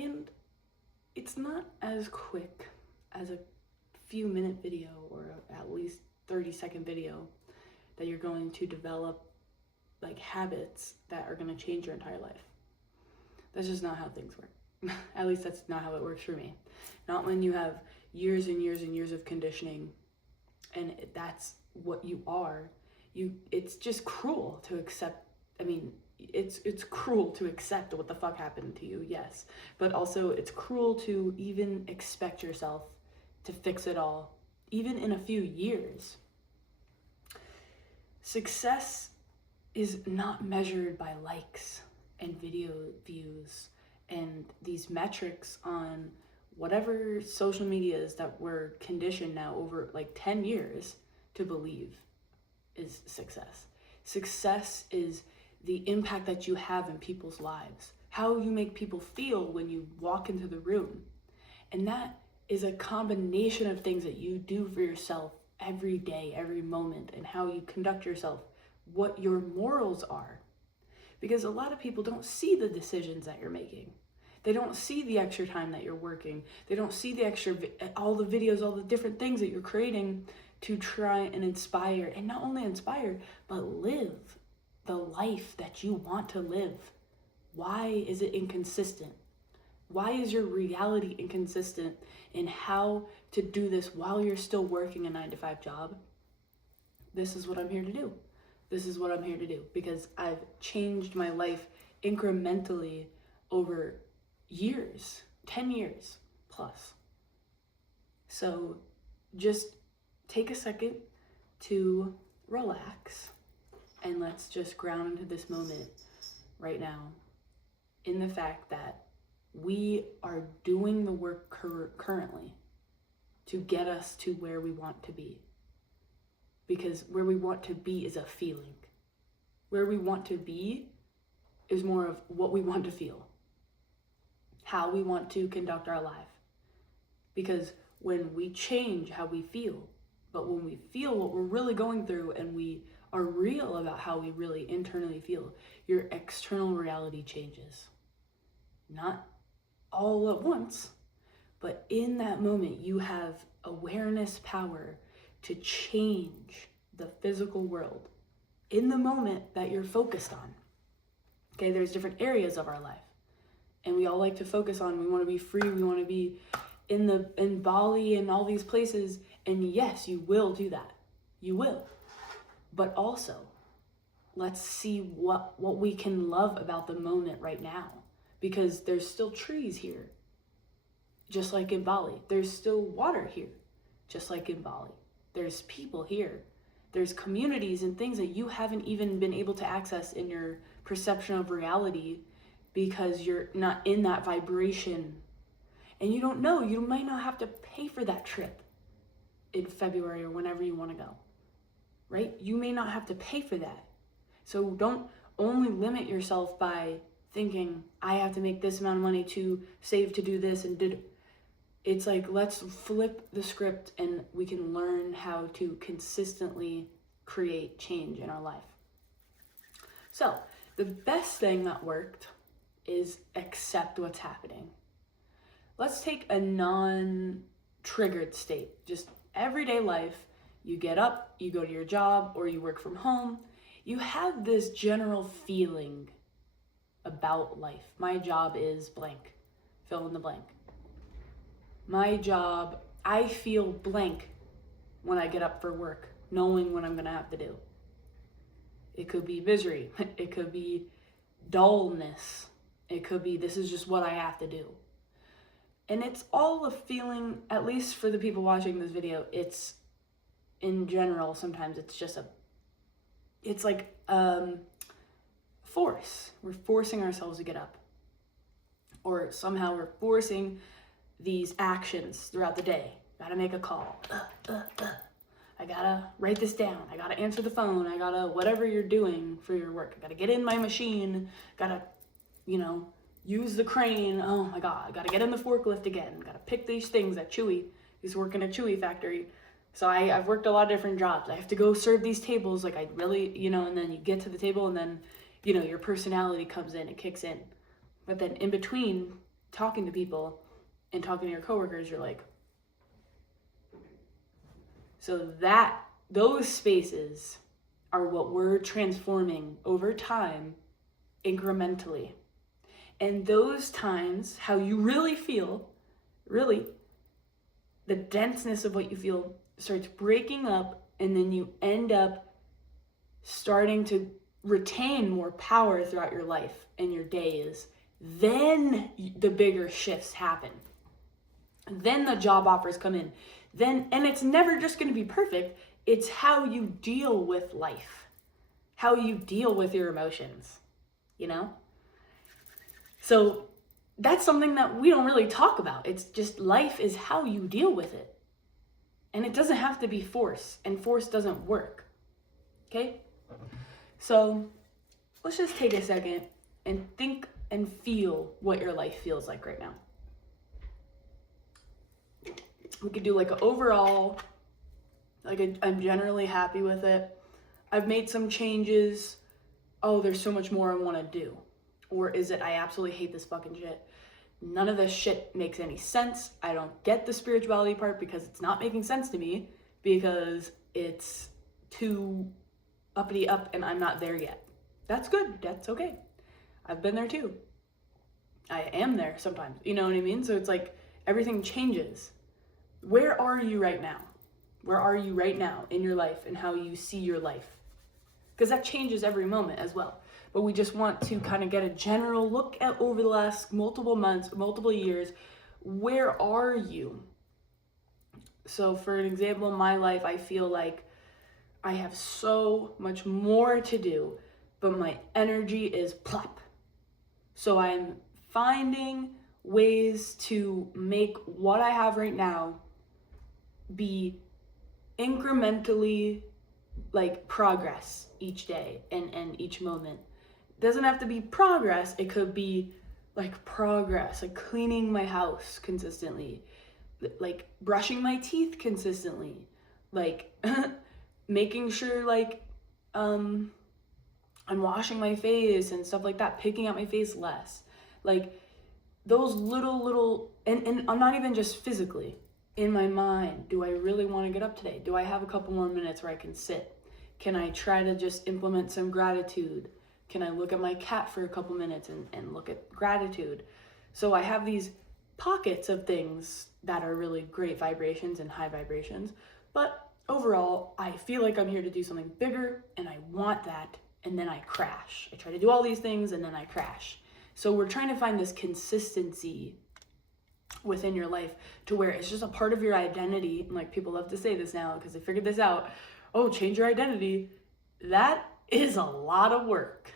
And it's not as quick as a few minute video or at least 30-second video that you're going to develop like habits that are going to change your entire life. That's just not how things work. At least that's not how it works for me. Not when you have years and years and years of conditioning and that's what you are. It's just cruel to accept. I mean, it's cruel to accept what the fuck happened to you, yes. But also it's cruel to even expect yourself to fix it all, even in a few years. Success is not measured by likes and video views and these metrics on whatever social medias that we're conditioned now over like 10 years to believe is success. Success is the impact that you have in people's lives, how you make people feel when you walk into the room. And that is a combination of things that you do for yourself every day, every moment, and how you conduct yourself, what your morals are. Because a lot of people don't see the decisions that you're making. They don't see the extra time that you're working. They don't see the extra, all the videos, all the different things that you're creating to try and inspire, and not only inspire, but live the life that you want to live. Why is it inconsistent? Why is your reality inconsistent in how to do this while you're still working a 9-to-5 job? This is what I'm here to do. This is what I'm here to do because I've changed my life incrementally over years, 10 years plus. So just take a second to relax and let's just ground into this moment right now in the fact that we are doing the work currently to get us to where we want to be. Because where we want to be is a feeling. Where we want to be is more of what we want to feel. How we want to conduct our life. Because when we change how we feel, but when we feel what we're really going through and we are real about how we really internally feel, your external reality changes. Not all at once, but in that moment you have awareness power to change the physical world in the moment that you're focused on. Okay, there's different areas of our life and we all like to focus on, we want to be free, we want to be in Bali and all these places, and yes, you will do that. You will. But also, let's see what we can love about the moment right now, because there's still trees here, just like in Bali. There's still water here, just like in Bali. There's people here. There's communities and things that you haven't even been able to access in your perception of reality because you're not in that vibration. And you don't know, you might not have to pay for that trip in February or whenever you want to go, right? You may not have to pay for that. So don't only limit yourself by thinking, I have to make this amount of money to save to do this and did. It's like, let's flip the script and we can learn how to consistently create change in our life. So the best thing that worked is accept what's happening. Let's take a non-triggered state, just everyday life. You get up, you go to your job, or you work from home. You have this general feeling about life. My job is blank. Fill in the blank. My job, I feel blank when I get up for work, knowing what I'm gonna have to do. It could be misery. It could be dullness. It could be, this is just what I have to do. And it's all a feeling, at least for the people watching this video, it's in general, sometimes it's just it's like force. We're forcing ourselves to get up. Or somehow we're forcing these actions throughout the day. Gotta make a call. I gotta write this down. I gotta answer the phone. I gotta, whatever you're doing for your work. I gotta get in my machine. Gotta, use the crane. Oh my God, I gotta get in the forklift again. Gotta pick these things at Chewy. He's working at Chewy factory. So I've worked a lot of different jobs. I have to go serve these tables. Like I really, and then you get to the table and then, your personality comes in, it kicks in. But then in between, talking to people and talking to your coworkers, you're like, so those spaces are what we're transforming over time, incrementally. And those times, how you really feel, really, the denseness of what you feel starts breaking up, and then you end up starting to retain more power throughout your life and your days. Then the bigger shifts happen. Then the job offers come in. And it's never just going to be perfect. It's how you deal with life, how you deal with your emotions, you know? So that's something that we don't really talk about. It's just life is how you deal with it. And it doesn't have to be force, and force doesn't work. Okay? So let's just take a second and think and feel what your life feels like right now. We could do like an overall, I'm generally happy with it. I've made some changes. Oh, there's so much more I want to do. Or is it, I absolutely hate this fucking shit. None of this shit makes any sense. I don't get the spirituality part because it's not making sense to me, because it's too uppity up and I'm not there yet. That's good. That's okay. I've been there too. I am there sometimes. You know what I mean? So it's like everything changes. Where are you right now? Where are you right now in your life and how you see your life? Because that changes every moment as well. But we just want to kind of get a general look at over the last multiple months, multiple years. Where are you? So for an example, in my life, I feel like I have so much more to do, but my energy is plop. So I'm finding ways to make what I have right now be incrementally like progress each day and each moment. It doesn't have to be progress. It could be like progress, like cleaning my house consistently, like brushing my teeth consistently, like making sure like I'm washing my face and stuff like that, picking out my face less. Like those little and I'm not even just physically. In my mind, do I really want to get up today? Do I have a couple more minutes where I can sit? Can I try to just implement some gratitude? Can I look at my cat for a couple minutes and look at gratitude? So I have these pockets of things that are really great vibrations and high vibrations. But overall, I feel like I'm here to do something bigger and I want that, and then I crash. I try to do all these things and then I crash. So we're trying to find this consistency within your life to where it's just a part of your identity. And like people love to say this now because they figured this out. Oh, change your identity. That is a lot of work.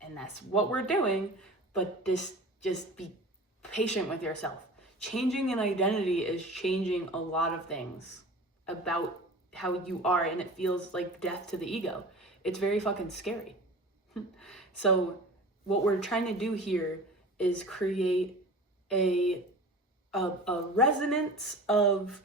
And that's what we're doing. But just be patient with yourself. Changing an identity is changing a lot of things about how you are, and it feels like death to the ego. It's very fucking scary. So what we're trying to do here is create a resonance of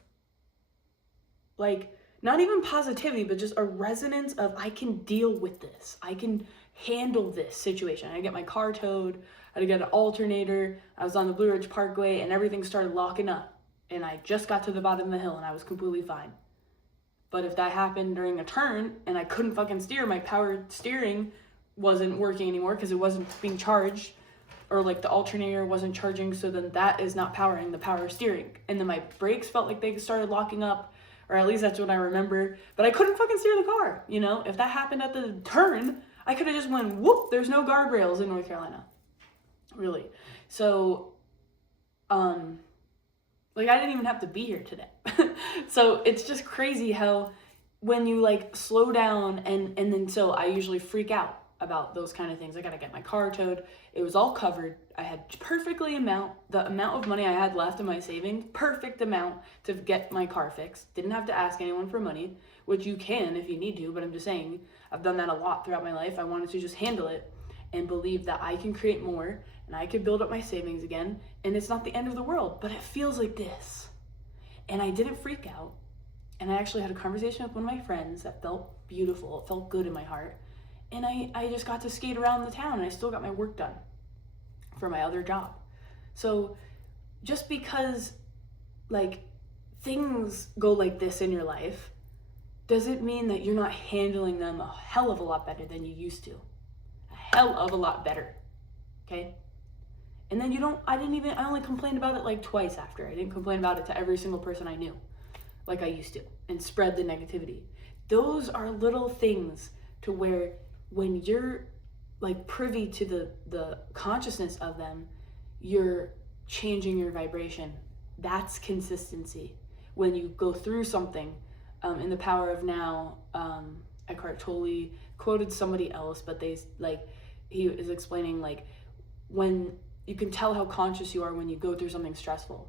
like, not even positivity, but just a resonance of I can deal with this. I can handle this situation. I get my car towed. I had to get an alternator. I was on the Blue Ridge Parkway and everything started locking up. And I just got to the bottom of the hill and I was completely fine. But if that happened during a turn and I couldn't fucking steer, my power steering wasn't working anymore because it wasn't being charged, or like the alternator wasn't charging, so then that is not powering the power steering. And then my brakes felt like they started locking up, or at least that's what I remember. But I couldn't fucking steer the car, you know? If that happened at the turn, I could have just went, whoop, there's no guardrails in North Carolina. Really. So, like I didn't even have to be here today. So it's just crazy how when you like slow down and then so I usually freak out about those kind of things. I gotta get my car towed. It was all covered. I had the amount of money I had left in my savings, perfect amount to get my car fixed. Didn't have to ask anyone for money, which you can if you need to, but I'm just saying, I've done that a lot throughout my life. I wanted to just handle it and believe that I can create more and I could build up my savings again, and it's not the end of the world, but it feels like this. And I didn't freak out, and I actually had a conversation with one of my friends that felt beautiful. It felt good in my heart. And I just got to skate around the town and I still got my work done for my other job. So just because like things go like this in your life doesn't mean that you're not handling them a hell of a lot better than you used to. A hell of a lot better. Okay? And then I only complained about it like twice after. I didn't complain about it to every single person I knew like I used to and spread the negativity. Those are little things to where when you're like privy to the consciousness of them, you're changing your vibration. That's consistency. When you go through something, in The Power of Now, Eckhart Tolle quoted somebody else, but he is explaining like when you can tell how conscious you are when you go through something stressful.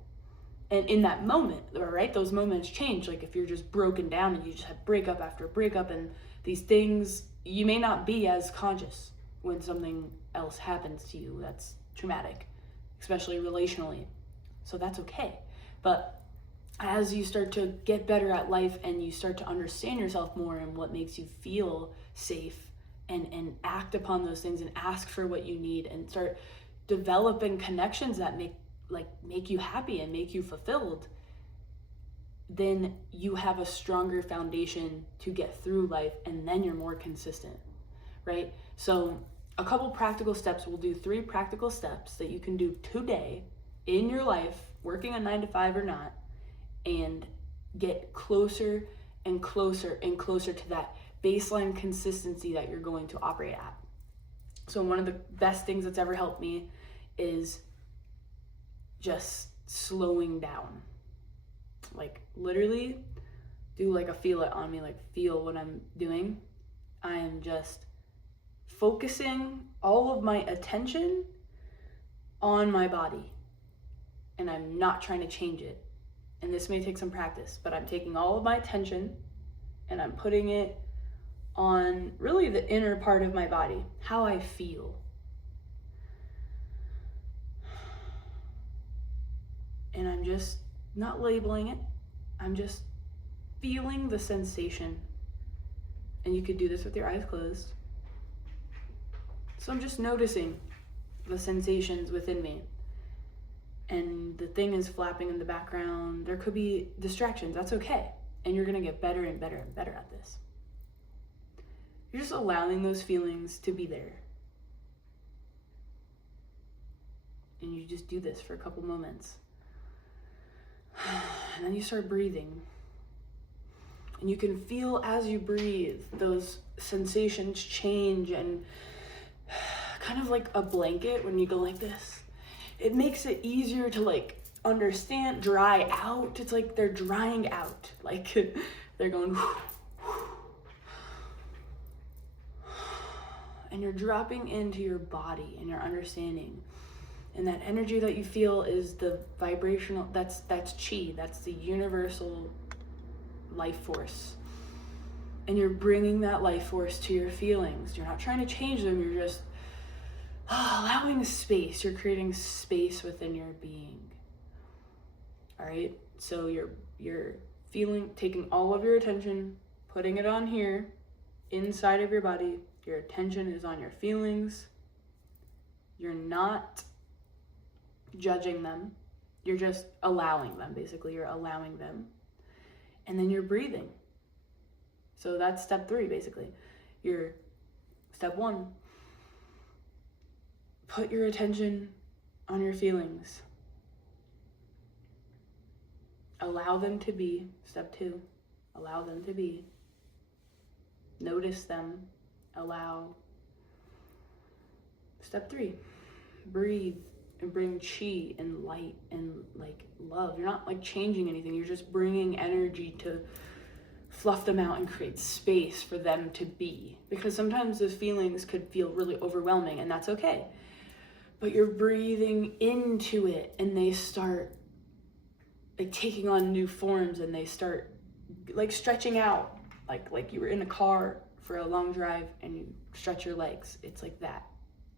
And in that moment, right, those moments change. Like if you're just broken down and you just have breakup after breakup and these things, you may not be as conscious when something else happens to you that's traumatic, especially relationally. So that's okay. But as you start to get better at life and you start to understand yourself more and what makes you feel safe and act upon those things and ask for what you need and start developing connections that make you happy and make you fulfilled, then you have a stronger foundation to get through life, and then you're more consistent, right? So a couple practical steps, we'll do 3 practical steps that you can do today in your life, working a 9-to-5 or not, and get closer and closer and closer to that baseline consistency that you're going to operate at. So one of the best things that's ever helped me is just slowing down. Like literally do like a feel it on me, like feel what I'm doing. I am just focusing all of my attention on my body, and I'm not trying to change it. And this may take some practice, but I'm taking all of my attention and I'm putting it on really the inner part of my body, how I feel. And I'm just not labeling it. I'm just feeling the sensation. And you could do this with your eyes closed. So I'm just noticing the sensations within me. And the thing is flapping in the background. There could be distractions. That's okay. And you're going to get better and better and better at this. You're just allowing those feelings to be there. And you just do this for a couple moments. And then you start breathing. And you can feel as you breathe, those sensations change, and kind of like a blanket when you go like this. It makes it easier to like understand, dry out. It's like they're drying out. Like they're going and you're dropping into your body and your understanding. And that energy that you feel is the vibrational, that's chi, that's the universal life force. And you're bringing that life force to your feelings. You're not trying to change them, you're just allowing space. You're creating space within your being. All right, so you're feeling, taking all of your attention, putting it on here, inside of your body. Your attention is on your feelings. You're not judging them. You're just allowing them. Basically, you're allowing them. And then you're breathing. So that's step 3, basically. Step 1, put your attention on your feelings. Allow them to be. Step 2, allow them to be. Notice them. Allow. Step 3, breathe and bring chi and light and like love. You're not like changing anything. You're just bringing energy to fluff them out and create space for them to be. Because sometimes those feelings could feel really overwhelming, and that's okay. But you're breathing into it, and they start like taking on new forms, and they start like stretching out, like you were in a car for a long drive and you stretch your legs. It's like that.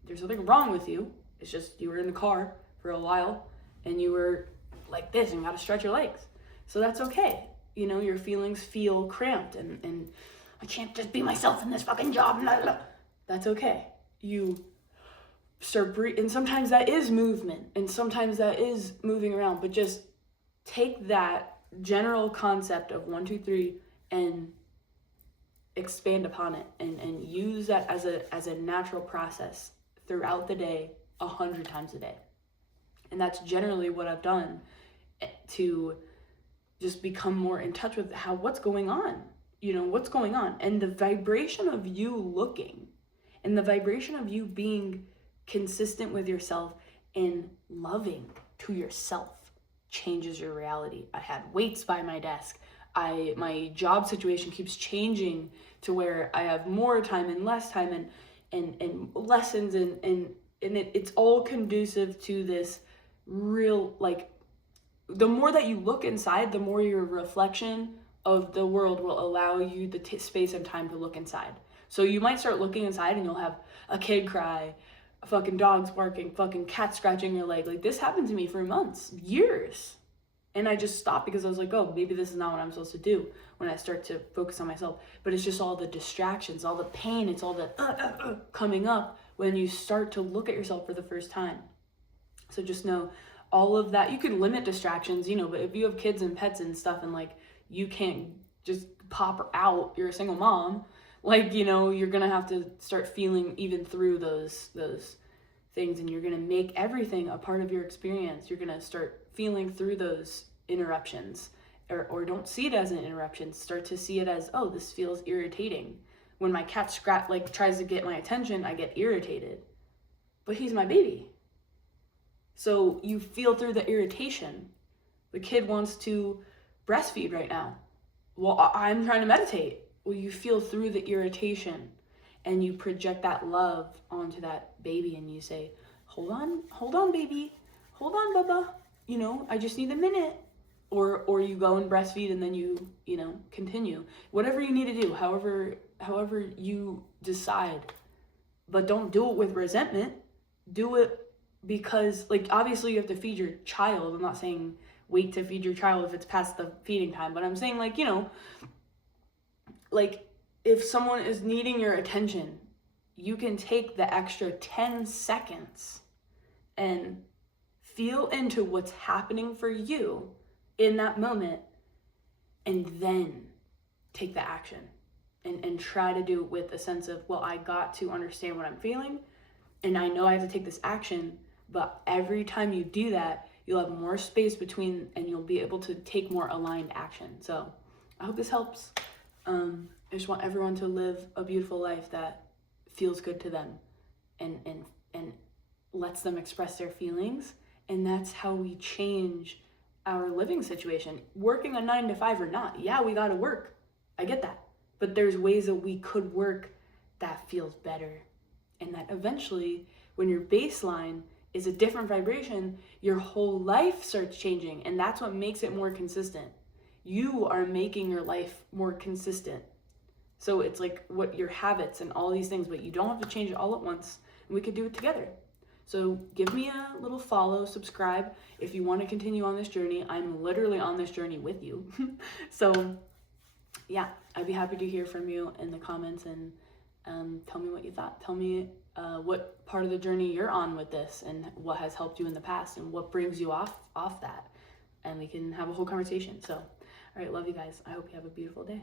There's nothing wrong with you. It's just you were in the car for a while and you were like this and you gotta stretch your legs. So that's okay. You know, your feelings feel cramped and I can't just be myself in this fucking job. Blah, blah. That's okay. You start breathing. And sometimes that is movement, and sometimes that is moving around, but just take that general concept of 1, 2, 3 and expand upon it, and use that as a natural process throughout the day, 100 times a day. And that's generally what I've done to just become more in touch with what's going on, what's going on. And the vibration of you looking, and the vibration of you being consistent with yourself and loving to yourself changes your reality. I had weights by my desk. My job situation keeps changing to where I have more time and less time, and lessons, and it's all conducive to this real, like, the more that you look inside, the more your reflection of the world will allow you the space and time to look inside. So you might start looking inside and you'll have a kid cry, fucking dogs barking, fucking cat scratching your leg. Like, this happened to me for months, years. And I just stopped because I was like, oh, maybe this is not what I'm supposed to do when I start to focus on myself. But it's just all the distractions, all the pain, it's all the coming up when you start to look at yourself for the first time. So just know all of that. You can limit distractions, but if you have kids and pets and stuff, and like, you can't just pop out, you're a single mom, like, you're gonna have to start feeling even through those things, and you're gonna make everything a part of your experience. You're gonna start feeling through those interruptions, or don't see it as an interruption. Start to see it as, oh, this feels irritating. When my cat tries to get my attention, I get irritated, but he's my baby. So you feel through the irritation. The kid wants to breastfeed right now. Well, I'm trying to meditate. Well, you feel through the irritation, and you project that love onto that baby, and you say, hold on, baby. Hold on, Bubba. I just need a minute. Or you go and breastfeed, and then you continue. Whatever you need to do, however you decide. But don't do it with resentment. Do it because, like, obviously you have to feed your child. I'm not saying wait to feed your child if it's past the feeding time, but I'm saying, like, like, if someone is needing your attention, you can take the extra 10 seconds and feel into what's happening for you in that moment, and then take the action, and try to do it with a sense of, well, I got to understand what I'm feeling, and I know I have to take this action. But every time you do that, you'll have more space between, and you'll be able to take more aligned action. So I hope this helps. I just want everyone to live a beautiful life that feels good to them, and lets them express their feelings. And that's how we change our living situation. Working a 9 to 5 or not, yeah, we gotta work. I get that. But there's ways that we could work that feels better. And that eventually, when your baseline is a different vibration, your whole life starts changing. And that's what makes it more consistent. You are making your life more consistent. So it's like what your habits and all these things, but you don't have to change it all at once, and we could do it together. So give me a little follow, subscribe if you want to continue on this journey. I'm literally on this journey with you. So yeah, I'd be happy to hear from you in the comments, and tell me what you thought. Tell me what part of the journey you're on with this, and what has helped you in the past, and what brings you off that. And we can have a whole conversation. So, all right, love you guys. I hope you have a beautiful day.